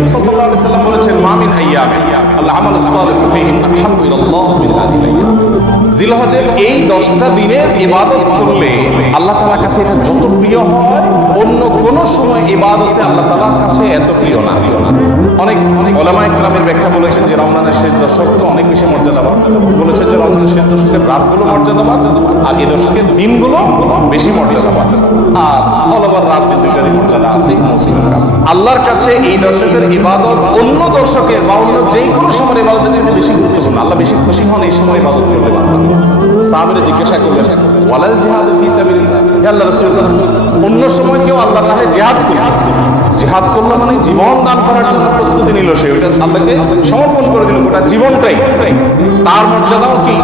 করিম সাল্লাল্লাহু আলাইহি সাল্লাম বলেছেন, মা মিন আইয়ামিন আল আমালুস সালিহু ফীহিন্না আহাব্বু ইলাল্লাহ মিন হাযিহিল আইয়াম। জিলহজের এই 10টা দিনের ইবাদত করলে আল্লাহ তাআলার কাছে এটা যত প্রিয় হয়, অন্য কোন সময় ইবাদতে আল্লাহ তাআলার কাছে এত প্রিয় না। অনেক উলামায়ে কেরামের ব্যাখ্যা বলেছেন যে রমজানের শেষ দশক তো অনেক বেশি মর্যাদাবান। বলেছেন যে রমজানের শেষ দশকের রাতগুলো মর্যাদাবান, আর এই দশকের দিনগুলো বেশি মর্যাদাবান। আর অল ওভার রাত দিন দুইটারই মর্যাদা আছে। আল্লাহর কাছে এই দশকের ইবাদত অন্য দশকের বা অন্য যে কোনো সময়ের ইবাদতের চেয়ে বেশি গুরুত্বপূর্ণ। আল্লাহ বেশি খুশি হন এই সময় ইবাদত করলে। সাহাবীরা জিজ্ঞাসা করলেন, ওয়ালাল জিহাদু ফি সাবিলিল্লাহ, হে আল্লাহর রাসূল, অন্য সময় কেউ আল্লাহর রাহে জিহাদ করল, জিহাদ করলো মানে জীবন দান করার জন্য প্রস্তুতি নিল, সে ওটা আল্লাহকে সমর্পণ করে দিল, গোটা জীবনটাই, তার মর্যাদাও কি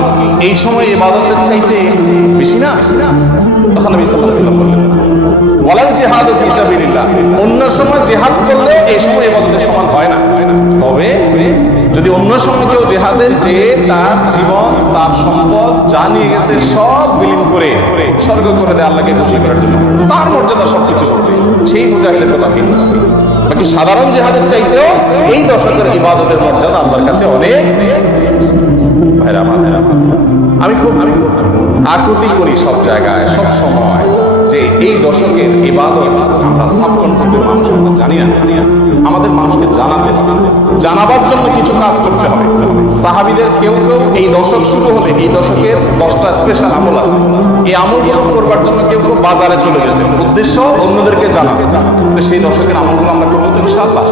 এই সময় ইবাদতের চাইতে বেশি না? তখন নবী সাল্লাল্লাহু আলাইহি ওয়াসাল্লাম বললেন, ওয়ালাল জিহাদু ফি সাবিলিল্লাহ, অন্য সময় জিহাদ করলে এই সময় ইবাদতের সমান হয় না। তবে যদি অন্য সময় কেউ জিহাদের যে তার জীবন, তার সম্পদ যা নিয়ে গেছে সব বিলীন করে স্বর্গ করে দেয় আল্লাহকে খুশি করার জন্য, তার মর্যাদা সবকিছু করবে, সেই মুজাহিদের কথা ভিন্ন। বাকি সাধারণ জিহাদের চাইতেও এই দশকের ইবাদতের মর্যাদা আল্লাহর কাছে অনেক। ভাইরা আমার, আমি খুব আকুতি করি সব জায়গায় সব সময় যে এই দশকের ইবাদত আমরা সাবকন্সিয়াসলি মানুষ জানি না। আমাদের মানুষকে জানাতে হবে, জানাবার জন্য কিছু কাজ করতে হবে। সাহাবীদের কেউ কেউ এই দশক শুরু হলে এই দশকের 10টা স্পেশাল আমল আছে, এই আমলগুলো করবার জন্য কেউ কেউ বাজারে চলে যেতেন, উদ্দেশ্য অন্যদেরকে জানাতে। তো সেই দশকের আমলগুলো আমরা করবো তো ইনশাআল্লাহ।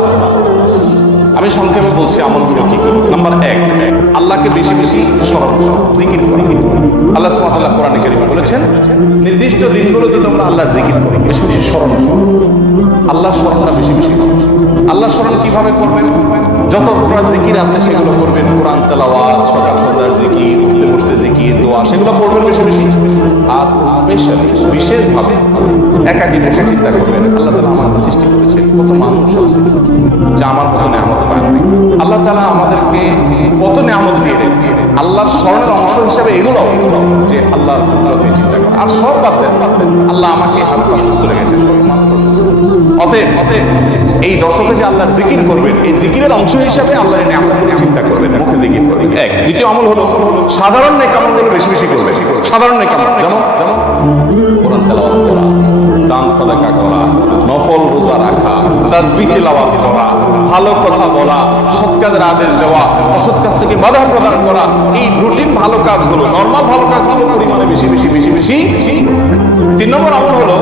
আমি সংক্ষেপে বলছি আমলগুলো কি কি। নাম্বার 1, আল্লাহকে বেশি বেশি স্মরণ করো, জিকির করো। আল্লাহ সুবহানাহু ওয়া তাআলা কোরআনে কারীমে বলেছেন, নির্দিষ্ট দিনগুলোতে তোমরা আল্লাহর জিকির করো, বেশি বেশি স্মরণ করো। আল্লাহর স্মরণটা বেশি বেশি করো। আল্লাহর স্মরণ কিভাবে করবেন? যত কোরআন জিকির আছে সেগুলো করবেন, কোরআন তেলাওয়াত, সকাল সন্ধ্যার জিকির, উঠতে বসতে জিকির, দোয়া, সেগুলো পড়বেন বেশি বেশি। আর স্পেশালি বিশেষভাবে একাকী বসে চিন্তা করবেন, আল্লাহ তাআলা আমাদের সৃষ্টি করেছেন, কত মানুষ আছে যা আমার মতো নেয়ামত পায় না। আল্লাহ তাআলা আমাদেরকে কত নেয়ামত দিয়ে রেখেছে। আল্লাহর স্মরণের অংশ হিসেবে এগুলো যে আল্লাহর কুদরতে চিন্তা করা। আর সব বাদ দেন, আল্লাহ আমাকে হাত পা সুস্থ রেখেছেন, কত মানুষ অসুস্থ। অতএব এই দশকে যে আল্লাহর জিকির করবেন, এই জিকিরের অংশ হিসেবে আল্লাহর নেয়ামতগুলো চিন্তা করবেন, মুখে জিকির করবেন। এক। দ্বিতীয় আমল হলো সাধারণ নেক আমলগুলো বেশি বেশি করবে। সাধারণ নেক আমল যেমন কোরআন তেলাওয়াত করা, দান সাদাকা করা, নফল রোজা রাখা, তাসবিহ তিলাওয়াত করা, ভালো কথা বলা, সৎ কাজের আদেশ দেওয়া, অসৎ কাজ থেকে বাধা প্রদান করা, এই রুটিন ভালো কাজগুলো, নরমাল ভালো কাজগুলো পরিমাণে বেশি বেশি বেশি বেশি। 3 নম্বর আমল হলো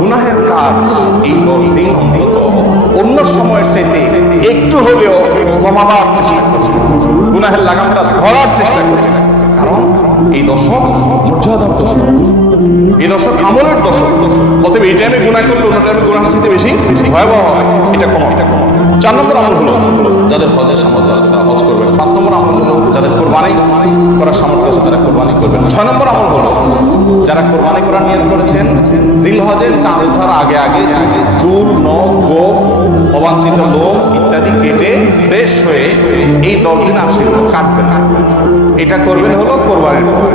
গুনাহের কাজ এই 10 দিন অন্তত অন্য সময়ের চাইতে একটু হলেও কমাবার চেষ্টা করবে, গুনাহের লাগামটা ধরার চেষ্টা করবে। কারণ এই দশক মর্যাদার দশক, এই দশক আমলের দশক। অতএব এই টাইমে গুনাহ করলে অন্য টাইমে গুনাহ চাইতে বেশি ভয়াবহ হয়, এটা কম। 4 নম্বর আমল হলো যাদের হজের সামর্থ্য আছে তারা হজ করবেন। 5 নম্বর আমল হলো যাদের কোরবানি করার সামর্থ্য আছে তারা কোরবানি করবেন। 6 নম্বর আমল হলো যারা কোরবানি করার নিয়ত করেছেন জিলহজের চাঁদ ওঠার আগে আগে চুল, নখ, গোঁফ, অবাঞ্ছিত লোম ইত্যাদি কেটে ফ্রেশ হয়ে এই 10 দিন আর সেগুলো কাটবেন না। এটা করবেন হলো কোরবানির পর।